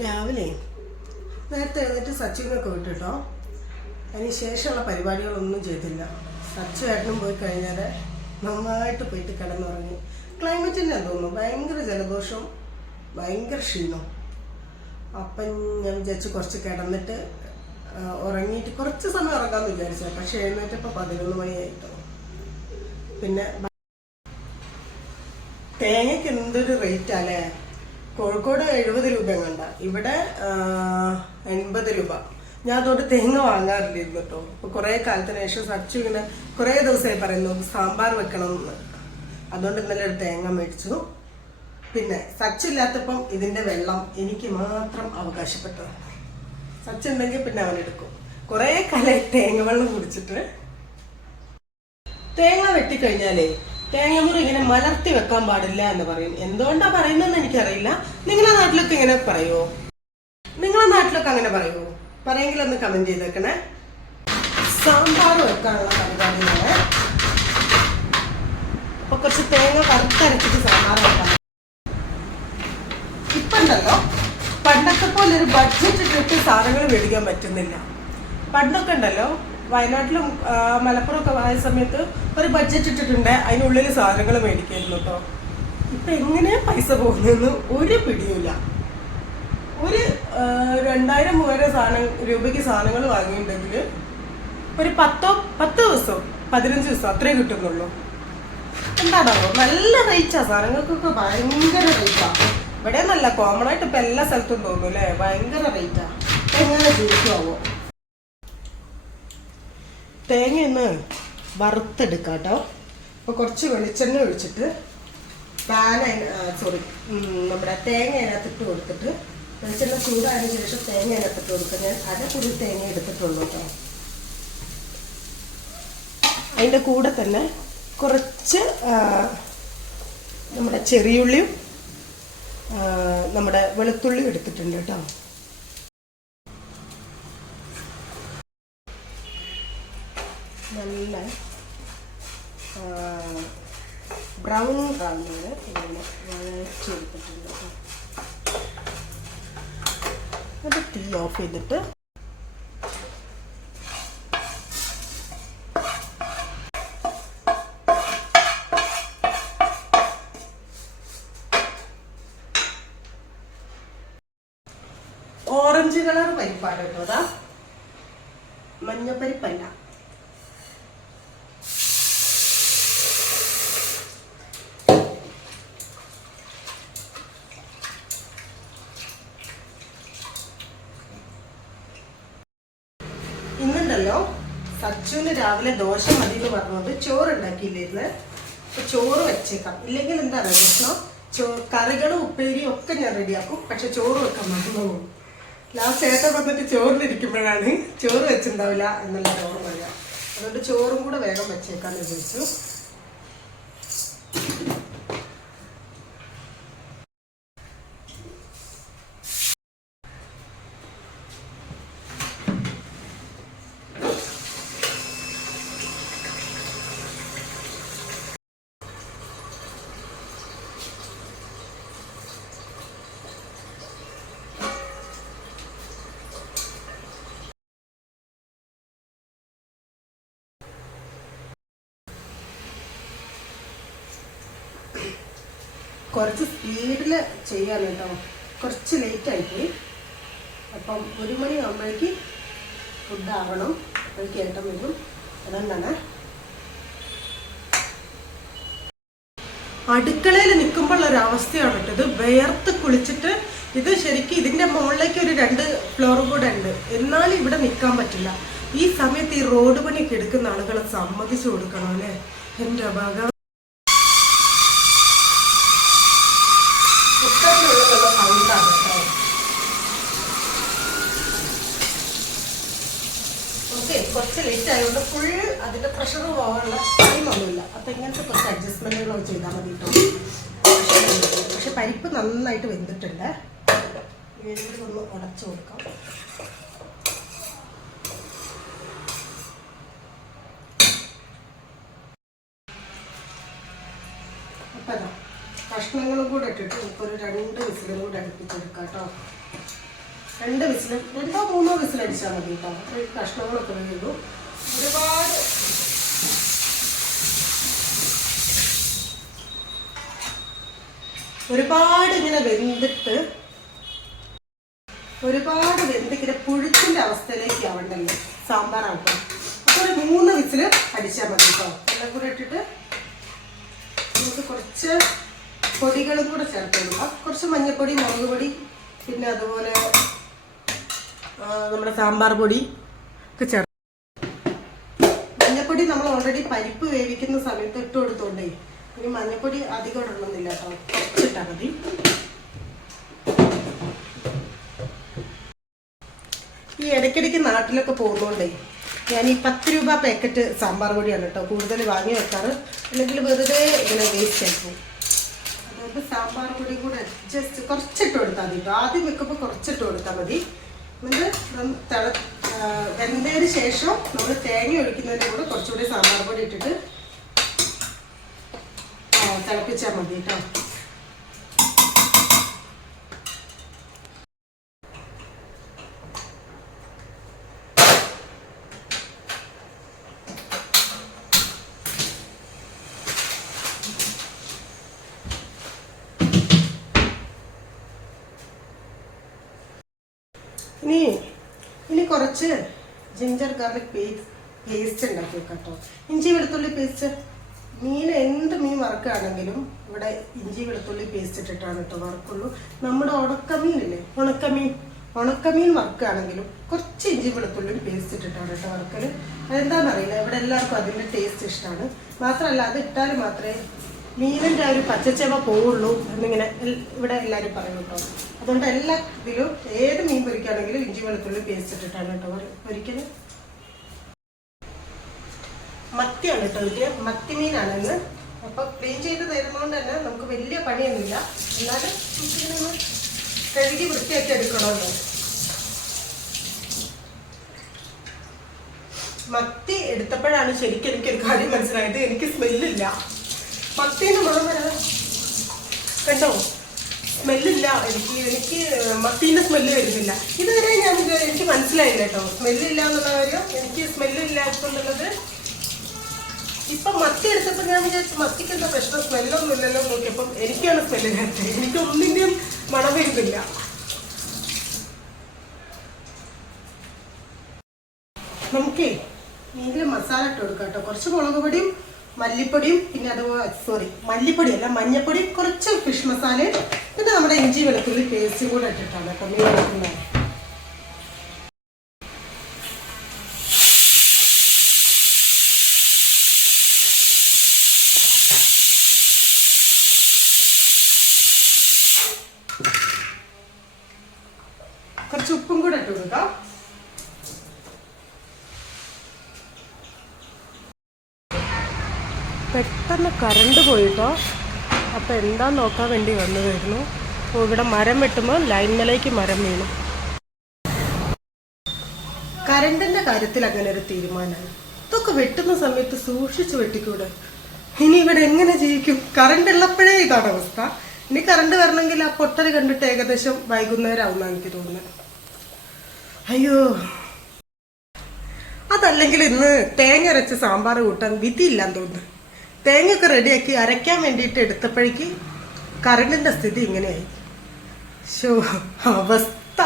രാവിലെ നേരത്തെ എഴുന്നേറ്റ് സച്ചിനൊക്കെ വിട്ടിട്ടോ. അതിന് ശേഷമുള്ള പരിപാടികളൊന്നും ചെയ്തില്ല. സച്ചു ഏട്ടനും പോയി കഴിഞ്ഞാൽ നന്നായിട്ട് പോയിട്ട് കിടന്നുറങ്ങി. ക്ലൈമറ്റിന്റെ തോന്നുന്നു? ഭയങ്കര ജലദോഷവും ഭയങ്കര ക്ഷീണവും അപ്പം ഞാൻ വിചാരിച്ചു കുറച്ച് കിടന്നിട്ട് ഉറങ്ങിയിട്ട് കുറച്ച് സമയം ഉറങ്ങാമെന്ന് വിചാരിച്ചു. പക്ഷെ എഴുന്നേറ്റപ്പോൾ പതിനൊന്ന് മണിയായിട്ടോ പിന്നെ തേങ്ങയ്ക്ക് എന്തൊരു റേറ്റ് അല്ലേ കോഴിക്കോട് എഴുപത് രൂപ കണ്ട. ഇവിടെ എൺപത് രൂപ. ഞാൻ അതുകൊണ്ട് തേങ്ങ വാങ്ങാറില്ലായിരുന്നു കേട്ടോ. അപ്പൊ കുറെ കാലത്തിന് ശേഷം സച്ചു ഇങ്ങനെ കുറെ ദിവസമായി പറയുന്നു സാമ്പാർ വെക്കണം എന്ന് അതുകൊണ്ട് ഇന്നലെ ഒരു തേങ്ങ മേടിച്ചു. പിന്നെ സച്ച് ഇല്ലാത്തപ്പം ഇതിന്റെ വെള്ളം എനിക്ക് മാത്രം അവകാശപ്പെട്ടത് സച്ച് ഉണ്ടെങ്കിൽ പിന്നെ അവൻ എടുക്കും. കുറെ കാലമായി തേങ്ങ വെള്ളം കുടിച്ചിട്ട്. തേങ്ങ വെട്ടിക്കഴിഞ്ഞാലേ തേങ്ങമുറി ഇങ്ങനെ മലർത്തി വെക്കാൻ പാടില്ല എന്ന് പറയും. എന്തുകൊണ്ടാ പറയുന്നതെന്ന് എനിക്കറിയില്ല. നിങ്ങളെ നാട്ടിലൊക്കെ ഇങ്ങനെ പറയുമോ നിങ്ങളെ നാട്ടിലൊക്കെ അങ്ങനെ പറയുമോ പറയെങ്കിൽ ഒന്ന് കമന്റ് ചെയ്തേക്കണേ സാമ്പാർ വെക്കാനുള്ള പരിപാടിയാണ്. അപ്പൊ കുറച്ച് തേങ്ങ വറുത്തരച്ചിട്ട് സാമ്പാർ വെക്കാം. ഇപ്പൊ ഉണ്ടല്ലോ പണ്ടത്തെ പോലെ ഒരു ബഡ്ജറ്റ് ഇട്ടിട്ട് സാധനങ്ങൾ മേടിക്കാൻ പറ്റുന്നില്ല. പണ്ടൊക്കെ ഉണ്ടല്ലോ വയനാട്ടിലും ആ, മലപ്പുറം ഒക്കെ ആയ സമയത്ത് ഒരു ബഡ്ജറ്റ് ഇട്ടിട്ടുണ്ട്. അതിനുള്ളിൽ സാധനങ്ങൾ മേടിക്കായിരുന്നു കേട്ടോ ഇപ്പൊ എങ്ങനെ പൈസ പോകുന്നതെന്ന് ഒരു പിടിയില്ല ഒരു രണ്ടായിരം മൂവായിരം സാധനം രൂപയ്ക്ക് സാധനങ്ങൾ വാങ്ങിയിട്ടുണ്ടെങ്കിൽ ഒരു പത്തോ പത്ത് ദിവസം പതിനഞ്ച് ദിവസം അത്രേ കിട്ടുന്നുള്ളൂ. എന്താണോ നല്ല റേറ്റാ സാധനങ്ങൾക്കൊക്കെ ഭയങ്കര റേറ്റാ ഇവിടെ നല്ല കോമൺ ആയിട്ട് ഇപ്പൊ എല്ലാ സ്ഥലത്തും തോന്നുന്നു അല്ലേ ഭയങ്കര റേറ്റാ എങ്ങനെ ജീവിക്കുമോ തേങ്ങ ഒന്ന് വറുത്തെടുക്കാം കേട്ടോ അപ്പോൾ കുറച്ച് വെളിച്ചെണ്ണ ഒഴിച്ചിട്ട് പാൻ സോറി നമ്മുടെ തേങ്ങ അതിനകത്തിട്ട് കൊടുത്തിട്ട് വെളിച്ചെണ്ണ ചൂടായതിനു ശേഷം തേങ്ങ അതിനകത്തിട്ട് കൊടുക്കുക ഞാൻ അര കുരു തേങ്ങ എടുത്തിട്ടുള്ളൂ കേട്ടോ അതിന്റെ കൂടെ തന്നെ കുറച്ച് നമ്മുടെ ചെറിയുള്ളിയും നമ്മുടെ വെളുത്തുള്ളിയും എടുത്തിട്ടുണ്ട് കേട്ടോ നല്ല ബ്രൗൺ കളറിൽ ഇങ്ങനെ വഴച്ചെടുത്തിട്ടുണ്ട് അത് തീ ഓഫ് ചെയ്തിട്ട് ഓറഞ്ച് കളർ പരിപ്പാണ് കേട്ടോ അതാ മഞ്ഞപ്പരിപ്പല്ല. ഇന്നുണ്ടല്ലോ സച്ചുവിന് രാവിലെ ദോശ മതി എന്ന് പറഞ്ഞുകൊണ്ട് ചോറ് ഉണ്ടാക്കിയില്ലായിരുന്നു അപ്പൊ ചോറ് വെച്ചേക്കാം. ഇല്ലെങ്കിൽ എന്താ പ്രശ്നം? ചോ കറികളും ഉപ്പേരിയും ഒക്കെ ഞാൻ റെഡിയാക്കും. പക്ഷെ ചോറ് വെക്കാൻ മറന്നു ലാസ്റ്റ് ഏട്ടൻ വന്നിട്ട് ചോറിലിരിക്കുമ്പോഴാണ് ചോറ് വെച്ചിട്ടുണ്ടാവില്ല എന്നുള്ള ഓർമ്മ അതുകൊണ്ട് ചോറും കൂടെ വേഗം വെച്ചേക്കാന്ന് വിചാരിച്ചു. കുറച്ച് സ്പീഡിൽ ചെയ്യാൻ കേട്ടോ കുറച്ച് ലേറ്റ് ആയിപ്പോയി. അപ്പം ഒരു മണി ആകുമ്പോഴേക്ക് ഫുഡ് ആവണം. അപ്പോഴേക്ക് ഏട്ടം വരും. അതുകൊണ്ടാണ് അടുക്കളയിൽ നിൽക്കുമ്പോഴുള്ള ഒരു അവസ്ഥയാണ് ഇത്. വേർത്ത് കുളിച്ചിട്ട് ഇത് ശരിക്കും ഇതിന്റെ മുകളിലേക്ക് ഒരു രണ്ട് ഫ്ലോർ കൂടെ ഉണ്ട്. എന്നാലും ഇവിടെ നിൽക്കാൻ പറ്റില്ല. ഈ സമയത്ത് ഈ റോഡ് പണിയൊക്കെ എടുക്കുന്ന ആളുകളെ സമ്മതിച്ചു കൊടുക്കണം അല്ലേ? എന്റെ ഭാഗം കുറച്ച് ലേറ്റ് ആയതുകൊണ്ട് ഫുൾ അതിന്റെ പ്രഷർ പോകാനുള്ള ടൈമൊന്നുമില്ല അപ്പൊ ഇങ്ങനത്തെ കുറച്ച് അഡ്ജസ്റ്റ്മെന്റുകൾ ചെയ്താൽ മതി പക്ഷെ പരിപ്പ് നന്നായിട്ട് വെന്തിട്ടുണ്ട്. ഒന്ന് ഉടച്ചു കൊടുക്കാം. അപ്പൊ കഷ്ണങ്ങളും കൂടെ ഇട്ടിട്ട് ഇപ്പൊ ഒരു രണ്ട് വിസിലും കൂടെ അടുപ്പിച്ചെടുക്കാം കേട്ടോ. രണ്ട് വിസിൽ രണ്ടോ മൂന്നോ വിസിൽ അടിച്ചാൽ മതി കേട്ടോ. അപ്പോൾ കഷ്ണങ്ങളൊക്കെ വേണ്ടു ഒരുപാട്. ഒരുപാട് ഇങ്ങനെ വെന്തിട്ട് ഒരുപാട് വെന്തിങ്ങനെ പുഴുത്തിന്റെ അവസ്ഥയിലേക്ക് ആവണ്ടല്ലോ സാമ്പാറാവട്ടെ അപ്പോൾ ഒരു മൂന്ന് വിസിൽ അടിച്ചാൽ മതി കേട്ടോ. എല്ലാം കൂടെ ഇട്ടിട്ട് നമുക്ക് കുറച്ച് പൊടികളും കൂടെ ചേർത്ത് കൊടുക്കാം. കുറച്ച് മഞ്ഞൾപ്പൊടി മുളക് പൊടി പിന്നെ അതുപോലെ നമ്മുടെ സാമ്പാർ പൊടി ഒക്കെ ചേർക്കും മഞ്ഞൾപ്പൊടി നമ്മൾ ഓൾറെഡി പരിപ്പ് വേവിക്കുന്ന സമയത്ത് ഇട്ട് കൊടുത്തോണ്ടേ ഇനി മഞ്ഞൾപ്പൊടി അധികം ഇടണമെന്നില്ല കേട്ടോ. മതി. ഈ ഇടയ്ക്കിടയ്ക്ക് നാട്ടിലൊക്കെ പോകുന്നോണ്ടേ ഞാൻ ഈ പത്ത് രൂപ പാക്കറ്റ് സാമ്പാർ പൊടിയാണ് കേട്ടോ കൂടുതൽ വാങ്ങി വെക്കാറ്. അല്ലെങ്കിൽ വെറുതെ ഇങ്ങനെ വേസ്റ്റ് ആയി അതുകൊണ്ട് സാമ്പാർ പൊടി കൂടെ ജസ്റ്റ് കുറച്ചിട്ട് കൊടുത്താൽ മതി. ആദ്യം വെക്കുമ്പോൾ കുറച്ചിട്ട് കൊടുത്താൽ മതി. എന്നിട്ട് വെന്തതിന് ശേഷം നമ്മൾ തേങ്ങ ഒഴിക്കുന്നതിന്റെ കൂടെ കുറച്ചുകൂടി സാമ്പാർ പൊടി ഇട്ടിട്ട് തിളപ്പിച്ചാൽ മതി കേട്ടോ. ഇനി ഇനി കുറച്ച് ജിഞ്ചർ ഗാർലിക് പേസ്റ്റ് പേസ്റ്റ് ഉണ്ടാക്കി കേട്ടോ ഇഞ്ചി വെളുത്തുള്ളി പേസ്റ്റ് മീൻ എന്ത് മീൻ വറുക്കുകയാണെങ്കിലും ഇവിടെ ഇഞ്ചി വെളുത്തുള്ളി പേസ്റ്റ് ഇട്ടിട്ടാണ് കേട്ടോ വറുക്കുള്ളൂ. നമ്മുടെ ഉണക്കമീനില്ലേ? ഉണക്കമീൻ. ഉണക്കമീൻ വറുക്കുകയാണെങ്കിലും കുറച്ച് ഇഞ്ചി വെളുത്തുള്ളി പേസ്റ്റ് ഇട്ടിട്ടാണ് കേട്ടോ വറുക്കൽ അതെന്താണെന്നറിയില്ല. ഇവിടെ എല്ലാവർക്കും അതിന്റെ ടേസ്റ്റ് ഇഷ്ടമാണ്. മാത്രമല്ല അത് ഇട്ടാൽ മാത്രമേ മീനിന്റെ ഒരു പച്ചച്ചവ പോവുള്ളൂ എന്നിങ്ങനെ ഇവിടെ എല്ലാരും പറയും കേട്ടോ. അതുകൊണ്ട് എല്ലാ ഇതിലും ഏത് മീൻ പൊരിക്കുകയാണെങ്കിലും ഇഞ്ചി വെളുത്തുള്ളി പേസ്റ്റ് ഇട്ടിട്ടാണ് കേട്ടോ പൊരി- പൊരിക്കൽ. മത്തിയാണ് കേട്ടോ ഇത് മത്തി മീനാണെന്ന് അപ്പൊ ക്ലീൻ ചെയ്ത് തരുന്നതുകൊണ്ട് തന്നെ നമുക്ക് വലിയ പണിയൊന്നുമില്ല. എന്നാലും കഴുകി വൃത്തിയാക്കി എടുക്കണമല്ലോ. മത്തി എടുത്തപ്പോഴാണ് ശരിക്കും എനിക്കൊരു കാര്യം മനസ്സിലായത്. എനിക്ക് സ്മെല്ലില്ല മത്തീന്റെ മണം വരാതെ കണ്ടോ? സ്മെല്ലില്ല. എനിക്ക് എനിക്ക് മത്തീന്റെ സ്മെല്ല് വരുന്നില്ല. ഇതുവരെ ഞാൻ എനിക്ക് മനസ്സിലായില്ല കേട്ടോ. സ്മെല്ലില്ല എന്നുള്ള കാര്യം. എനിക്ക് സ്മെല്ലില്ല എന്നുള്ളത് ഇപ്പൊ മത്തി എടുത്തപ്പോൾ ഞാൻ വിചാരിച്ചു മത്തിക്ക് എന്താ പ്രശ്നം? സ്മെല്ലൊന്നും ഇല്ലല്ലോ നോക്കിയപ്പം എനിക്കാണ് സ്മെല്ല് ഇല്ലാത്തത് എനിക്ക് ഒന്നിന്റെയും മണം വരുന്നില്ല. നമുക്കേ മീനിൽ മസാല ഇട്ട് കൊടുക്കാം കേട്ടോ. കുറച്ച് മുളക് പൊടിയും മല്ലിപ്പൊടിയും പിന്നെ അതുപോലെ സോറി മല്ലിപ്പൊടി അല്ല മഞ്ഞപ്പൊടിയും കുറച്ച് ഫിഷ് മസാലയും പിന്നെ നമ്മുടെ ഇഞ്ചി വെളുത്തുള്ളി പേസ്റ്റും കൂടെ ഇട്ടിട്ടാണ് കേട്ടോ മീൻ വെക്കുന്നത് കുറച്ച് ഉപ്പും കൂടെ ഇട്ട് കൊടുക്കാം പെട്ടെന്ന് കറണ്ട് പോയിട്ടോ. അപ്പോൾ എന്താ നോക്കാൻ വേണ്ടി വന്നതായിരുന്നു. അപ്പോൾ ഇവിടെ മരം വെട്ടുമ്പോൾ ലൈൻമലേക്ക് മരം വീണു. കരണ്ടിന്റെ കാര്യത്തിൽ അങ്ങനെ ഒരു തീരുമാനമാണ് ഇതൊക്കെ വെട്ടുന്ന സമയത്ത് സൂക്ഷിച്ച് വെട്ടിക്കൂടെ? ഇനി ഇവിടെ എങ്ങനെ ജീവിക്കും? കറണ്ട് ഉള്ളപ്പോഴേ ഇതാണ് അവസ്ഥ. ഇനി കറണ്ട് വരണമെങ്കിൽ ആ പൊട്ടൽ കണ്ടിട്ട് ഏകദേശം വൈകുന്നേരം ആവുന്ന എനിക്ക് തോന്നുന്നത്. അയ്യോ. അതല്ലെങ്കിൽ ഇന്ന് തേങ്ങ അരച്ച് സാമ്പാർ കൂട്ടാൻ വിധിയില്ലാന്ന് തോന്നുന്നു. തേങ്ങയൊക്കെ റെഡിയാക്കി അരയ്ക്കാൻ വേണ്ടിയിട്ട് എടുത്തപ്പോഴേക്ക് കറണ്ടിന്റെ സ്ഥിതി ഇങ്ങനെയായി. ഷോ അവസ്ഥ.